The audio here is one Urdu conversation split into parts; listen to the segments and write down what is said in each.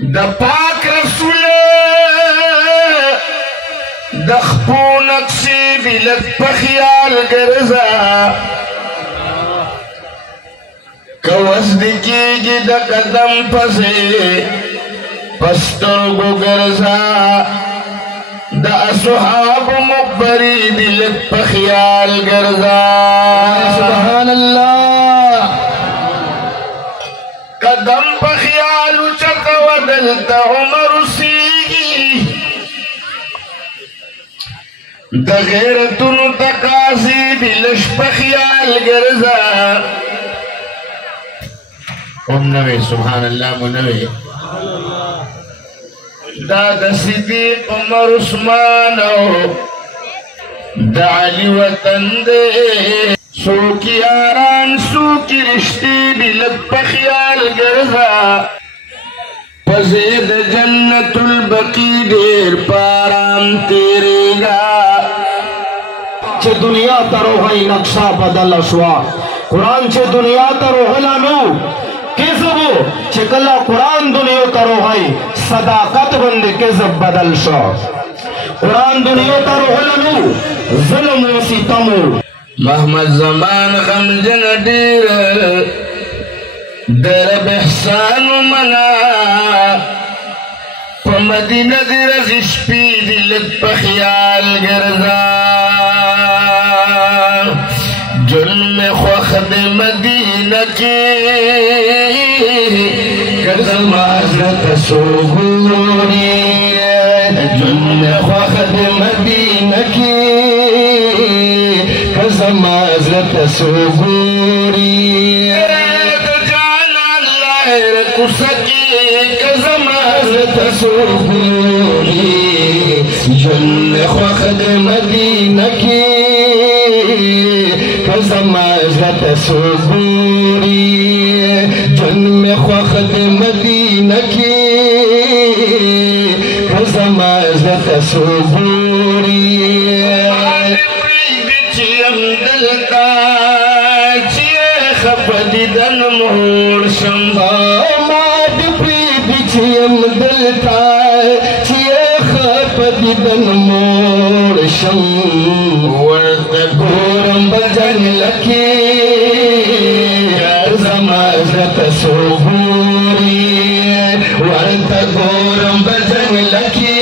د پاک رسول د خپو نقشې بلت په خیال ګرځه که وزد کېږي د قدم پسې په سترګو ګرځه د اصحابو مقبرې بلت په خیال ګرځه سبحان الله قدم په خیال اوچته ودلته عمر اوسېږي د غیرتونو تقاضي بلش په خیال ګرځه ام نوې سبحان الله مو نوې دا د صدیق عمر عثمان او د علي وطن دی څوک یاران څوک رشتې بلت په خیال ګرځه پسې د جنت البقی ډېر په ارام تېرېږه چې دنیا ته روغی نقشه بدله شوه قرآن چې دنیا ته روغلی نو کذب چې کله قرآن دنیا ته روغی صداقت باندې کذب بدل شو قرآن دنیا ته روغلی نو ظلم و ستم محمد زمان غمجن ډېر د رب احسان ومنه په مدینه دې رځې شپې دې لږ په خیال ګرځه ژوند مې خوښ د مدینه کې که زما زړه ته څوک ګوري ژوند مې خوښ د مدینه کې که زما زړه ته څوک ګوري د جانان لهر کوڅه کې که زما زړه ته څوک ګوري ژوند مې خوښ د مدینه کې زما زړه ته څوک ګوري ژوند مې خوښ د مدینه کې که زما زړه ته څوک ګوري پرېږدي چې یم دلته چې خفه دیدن موړ شم ما دې پرېږدي چې یم دلته چې خفه دیدن موړ شم ورته ګورم بجنګل کې زما زړه ته څوک ګوري ورته ګورم بجنګل کې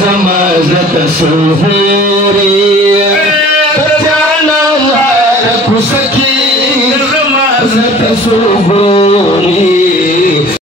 زما زړه ته څوک ګوري د جانان لهر کوڅه کې زما زړه ته څوک ګوري